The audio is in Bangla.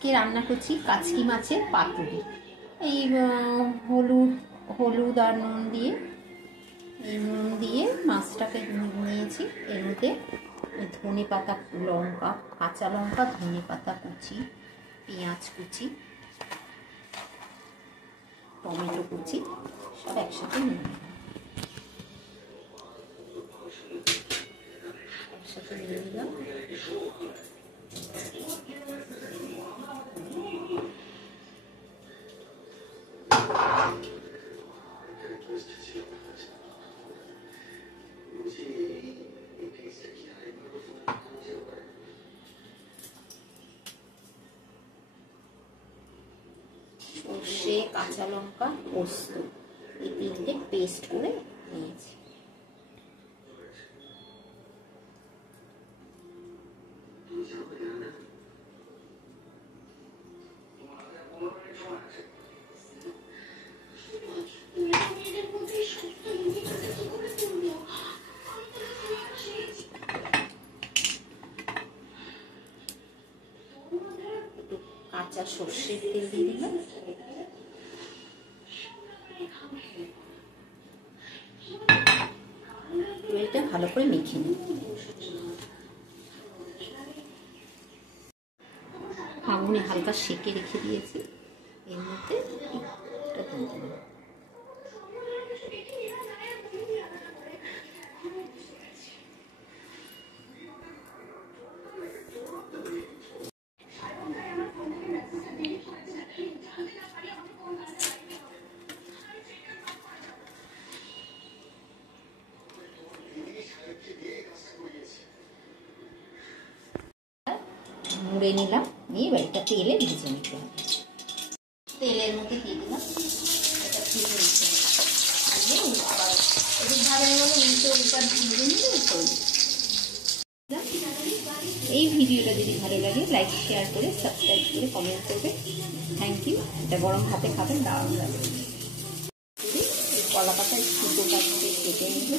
আজকে রান্না করছি কাচকি মাছের পাতুরি। এই হলুদ আর নুন দিয়ে মাছটাকে নিয়েছি। এর মধ্যে ধনে পাতা, লঙ্কা, কাঁচা লঙ্কা, ধনে পাতা কুচি, পেঁয়াজ কুচি, টমেটো কুচি সব একসাথে নিয়ে দিলাম। সর্ষে, কাঁচা লঙ্কা, পোস্ত এই তিনটে পেস্ট করে নিয়েছি। কাঁচা সর্ষের তেল দিয়ে দিলাম। এটা ভালো করে মেখে নিই। আগুনে হালকা সেকে রেখে দিয়েছি। এর মধ্যে একটা দিয়ে দিলাম। মুড়ে নিলাম, নিয়ে এটা তেলে ভেজে নিতে হবে। তেলের মধ্যে দিয়ে দিলাম, এটা ভেজে নিতে হবে। আবার এদিক ভাবে উল্টো উপর ভেজে নিলে এই ভিডিওটা যদি ভালো লাগে লাইক, শেয়ার করে, সাবস্ক্রাইব করে কমেন্ট করবে। Thank you. এটা গরম ভাতে খাবেন, দারুণ লাগবে। কলা পাতা ছোটোটা কেটে নিলে